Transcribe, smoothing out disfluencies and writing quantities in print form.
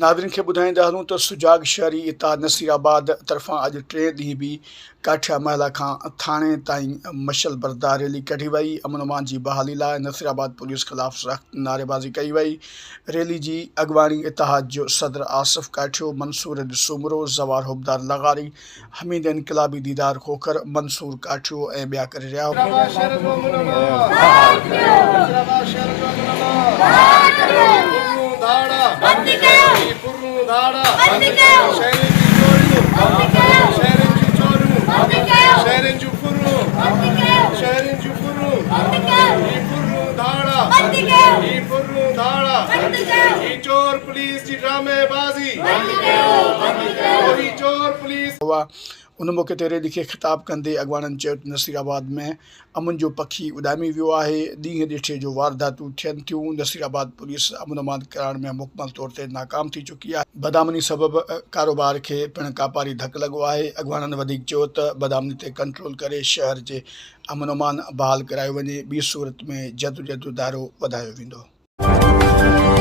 नाज़रीन खे ॿुधाईंदा हलूं त सुजाग शहरी इता नसीराबाद तरफ़ां अॼु 3 ॾींहं बि काठिया महला खां थाणे ताईं मशल बरदार रैली कढी वई। अमन अमान जी बहाली लाइ नसीराबाद पुलिस ख़िलाफ़ सख़्त नारेबाज़ी कई वई। रैली जी अॻवानी इतिहाद जो सदर आसिफ काठियो, मंसूर सुमरो, ज़वार हुबदार लगारी, हमीद इनकलाबी दीदार खोखर, मंसूर काठियो ऐं ॿिया करे रहिया। चोर पुलिस की ड्रामेबाजी चोर पुलिस उन मौके ते रैली खे ख़िताब कंदे अॻवाननि चयो त नसीराबाद में अमन जो पखी उॾामी वियो आहे। ॾींहं ॾिठे जो वारदातूं थियनि थियूं। नसीराबाद पुलिस अमन अमान कराइण में मुकमल तौर ते नाकाम थी चुकी आहे। बदामनी सबबि कारोबार खे पिणु कापारी धकु लॻो आहे। अॻवाननि वधीक चयो त बदामनी ते कंट्रोल करे शहर जे अमन अमान बहाल करायो वञे, ॿी सूरत में जदोजहद जो दायरो वधायो वेंदो।